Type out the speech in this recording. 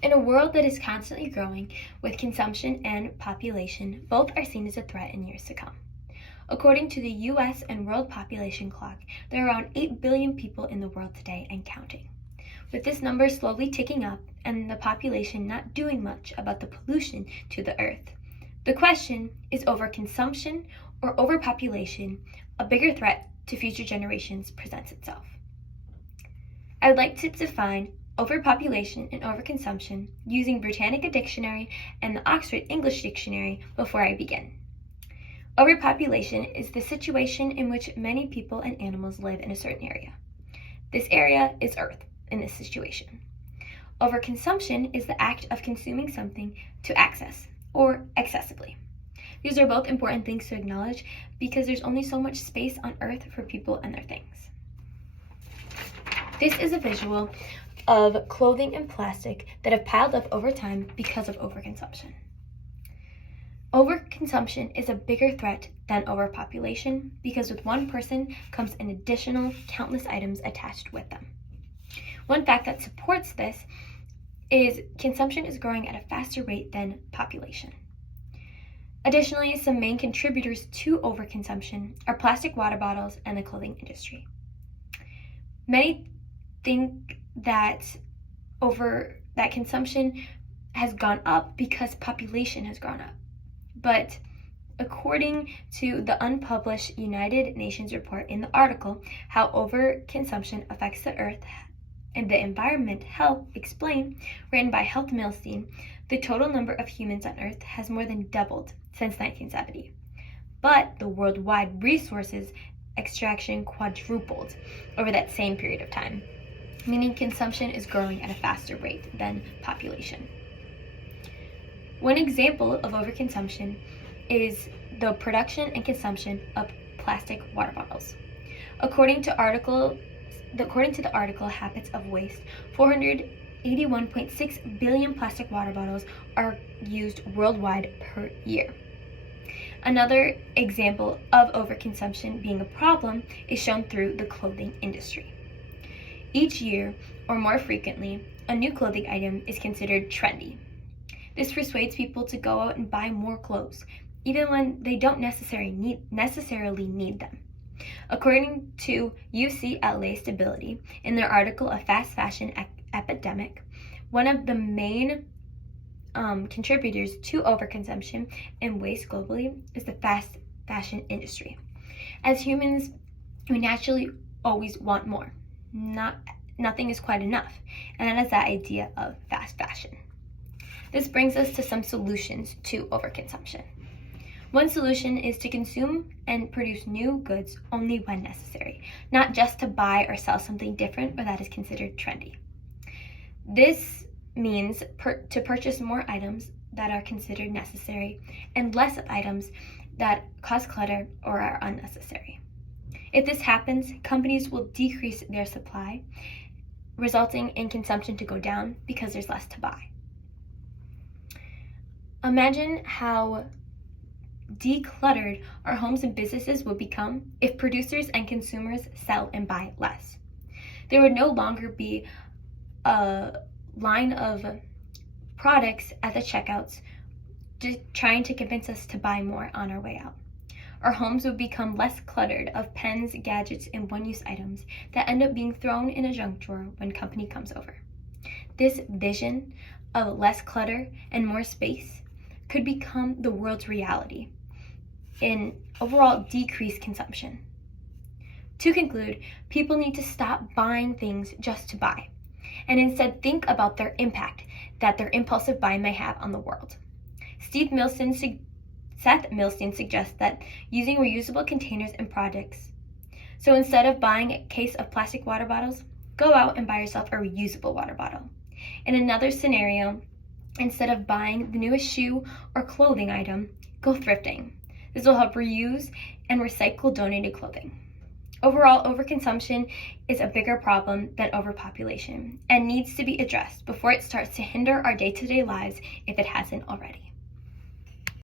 In a world that is constantly growing, with consumption and population, both are seen as a threat in years to come. According to the US and World Population Clock, there are around 8 billion people in the world today and counting. With this number slowly ticking up and the population not doing much about the pollution to the earth, the question is overconsumption or overpopulation a bigger threat to future generations presents itself. I would like to define overpopulation and overconsumption using Britannica Dictionary and the Oxford English Dictionary before I begin. Overpopulation is the situation in which many people and animals live in a certain area. This area is Earth in this situation. Overconsumption is the act of consuming something to access or excessively. These are both important things to acknowledge because there's only so much space on Earth for people and their things. This is a visual of clothing and plastic that have piled up over time because of overconsumption. Overconsumption is a bigger threat than overpopulation because with one person comes an additional countless items attached with them. One fact that supports this is consumption is growing at a faster rate than population. Additionally, some main contributors to overconsumption are plastic water bottles and the clothing industry. Many think that consumption has gone up because population has gone up. But according to the unpublished United Nations report in the article, How Overconsumption Affects the Earth and the Environment Health Explained, written by Health Milstein, the total number of humans on Earth has more than doubled since 1970. But the worldwide resources extraction quadrupled over that same period of time, meaning consumption is growing at a faster rate than population. One example of overconsumption is the production and consumption of plastic water bottles. According to the article Habits of Waste, 481.6 billion plastic water bottles are used worldwide per year. Another example of overconsumption being a problem is shown through the clothing industry. Each year, or more frequently, a new clothing item is considered trendy. This persuades people to go out and buy more clothes, even when they don't necessarily need them. According to UCLA Stability, in their article A Fast Fashion Epidemic, one of the main contributors to overconsumption and waste globally is the fast fashion industry. As humans, we naturally always want more. Nothing is quite enough, and that is that idea of fast fashion. This brings us to some solutions to overconsumption. One solution is to consume and produce new goods only when necessary, not just to buy or sell something different or that is considered trendy. This means to purchase more items that are considered necessary and less of items that cause clutter or are unnecessary. If this happens, companies will decrease their supply, resulting in consumption to go down because there's less to buy. Imagine how decluttered our homes and businesses would become if producers and consumers sell and buy less. There would no longer be a line of products at the checkouts just trying to convince us to buy more on our way out. Our homes would become less cluttered of pens, gadgets, and one-use items that end up being thrown in a junk drawer when company comes over. This vision of less clutter and more space could become the world's reality in overall decreased consumption. To conclude, people need to stop buying things just to buy, and instead think about their impact that their impulsive buy may have on the world. Seth Milstein suggests that using reusable containers and products. So instead of buying a case of plastic water bottles, go out and buy yourself a reusable water bottle. In another scenario, instead of buying the newest shoe or clothing item, go thrifting. This will help reuse and recycle donated clothing. Overall, overconsumption is a bigger problem than overpopulation and needs to be addressed before it starts to hinder our day-to-day lives if it hasn't already.